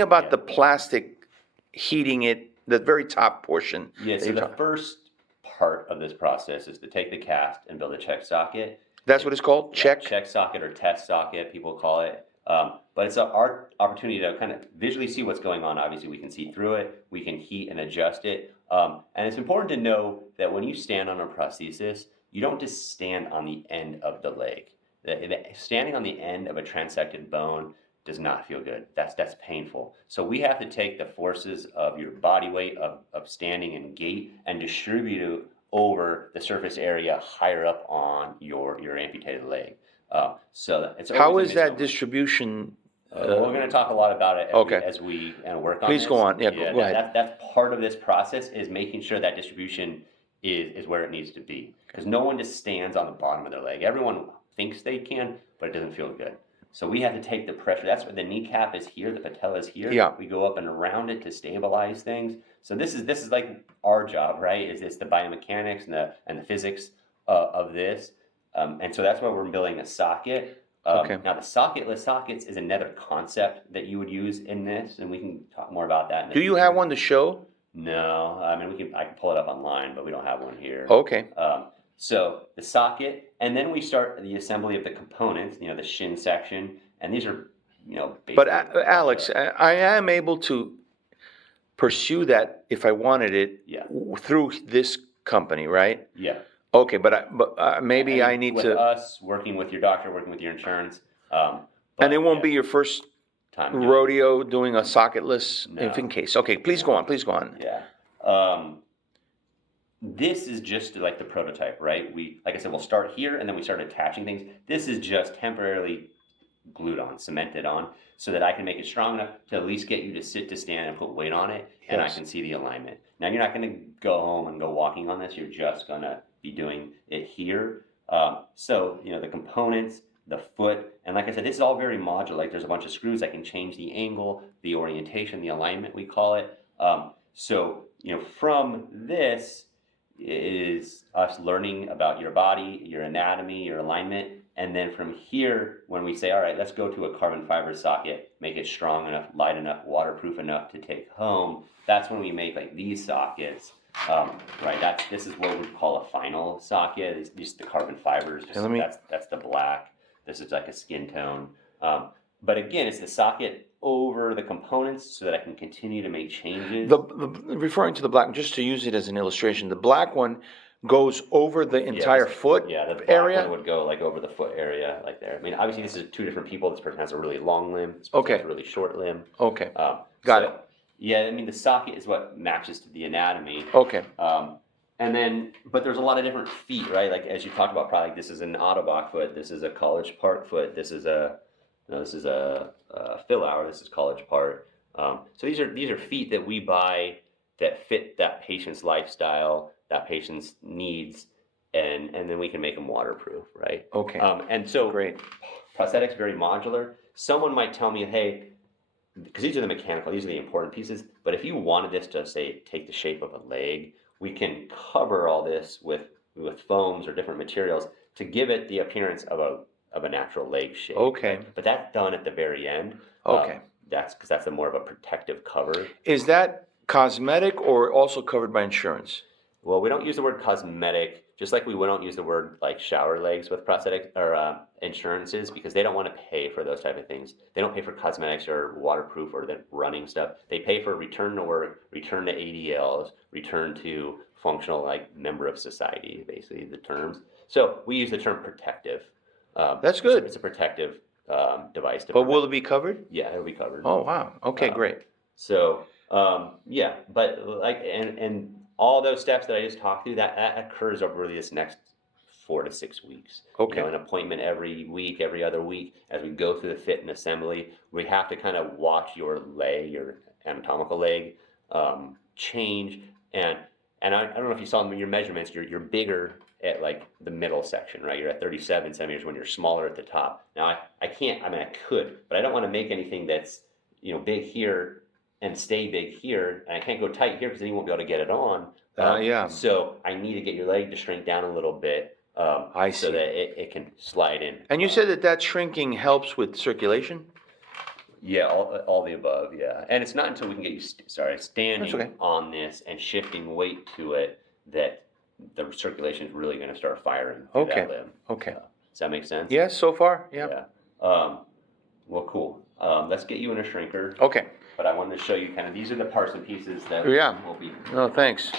about the plastic heating it, the very top portion. Yeah, so the first part of this process is to take the cast and build a check socket. That's what it's called? Yeah, Check? check socket or test socket, people call it. But it's our opportunity to kind of visually see what's going on. Obviously, we can see through it. We can heat and adjust it. And it's important to know that when you stand on a prosthesis, you don't just stand on the end of the leg. Standing on the end of a transected bone does not feel good. That's painful. So we have to take the forces of your body weight, of standing and gait, and distribute it over the surface area higher up on your amputated leg. So it's How is that distribution? We're going to talk a lot about it as we work on Please this. go on. Yeah, go ahead. That's part of this process, is making sure that distribution is where it needs to be. Because no one just stands on the bottom of their leg. Everyone thinks they can, but it doesn't feel good. So we have to take the pressure. That's where the kneecap is here, the patella is here. Yeah. We go up and around it to stabilize things. So this is like our job, right? Is this the biomechanics and the physics of this? And so that's why we're building a socket. Now the socketless sockets is another concept that you would use in this, and we can talk more about that. Do you have one to show? No, I mean I can pull it up online, but we don't have one here. Okay. So the socket, and then we start the assembly of the components. The shin section, and these are But Alex, I am able to pursue that if I wanted it through this company, right? Yeah. Okay, but maybe I need with to. With us, working with your doctor, working with your insurance. And it won't be your first time rodeo doing a socketless, if in case. Okay, please go on. Please go on. Yeah. This is just like the prototype, right? Like I said, we'll start here and then we start attaching things. This is just temporarily glued on, cemented on, so that I can make it strong enough to at least get you to sit to stand and put weight on it, and I can see the alignment. Now, you're not going to go home and go walking on this. You're just going to be doing it here. So, the components, the foot, and like I said, this is all very modular. Like there's a bunch of screws. I can change the angle, the orientation, the alignment, we call it. So, from this is us learning about your body, your anatomy, your alignment. And then from here, when we say, all right, let's go to a carbon fiber socket, make it strong enough, light enough, waterproof enough to take home, that's when we make like these sockets. Right, this is what we call a final socket. These the carbon fibers. That's the black. This is like a skin tone. But again, it's the socket over the components so that I can continue to make changes. Referring to the black, just to use it as an illustration, the black one goes over the entire foot area? Yeah, the black one would go like over the foot area, like there. I mean, obviously this is two different people. This person has a really long limb. This person has a really short limb. Okay, got it. Yeah, I mean, the socket is what matches to the anatomy. Okay. And then, but there's a lot of different feet, right? Like as you talked about, probably this is an Ottobock foot. This is a College Park foot. This is a fill-hour. This is College Park. So these are feet that we buy that fit that patient's lifestyle, that patient's needs, and then we can make them waterproof, right? Okay. And so great. Prosthetics very modular. Someone might tell me, hey, because these are the mechanical, these are the important pieces, but if you wanted this to, say, take the shape of a leg, we can cover all this with foams or different materials to give it the appearance of a natural leg shape. Okay. But that's done at the very end. Okay. That's because that's more of a protective cover. Is that cosmetic or also covered by insurance? Well, we don't use the word cosmetic, just like we don't use the word like shower legs with prosthetic or insurances, because they don't want to pay for those type of things. They don't pay for cosmetics or waterproof or the running stuff. They pay for return to work, return to ADLs, return to functional like member of society, basically the terms. So we use the term protective. That's good. It's a protective device. But will it be covered? Yeah, it'll be covered. Oh wow. Okay, great. So yeah, but like and all those steps that I just talked through, that occurs over really this next 4 to 6 weeks. Okay. An appointment every week, every other week, as we go through the fit and assembly. We have to kind of watch your leg, your anatomical leg, change. And I don't know if you saw in your measurements, you're bigger at like the middle section, right? You're at 37 centimeters when you're smaller at the top. Now I could, but I don't want to make anything that's big here and stay big here, and I can't go tight here because then you won't be able to get it on. Yeah. So I need to get your leg to shrink down a little bit so that it can slide in. And you said that shrinking helps with circulation? Yeah, all the above, yeah. And it's not until we can get you, standing okay. on this and shifting weight to it that the circulation is really gonna start firing through Okay, that limb. okay. Does that make sense? Yes, so far, yeah. Yeah. Well, cool. Let's get you in a shrinker, Okay, but I wanted to show you kind of, these are the parts and pieces that Yeah. will be no, thanks.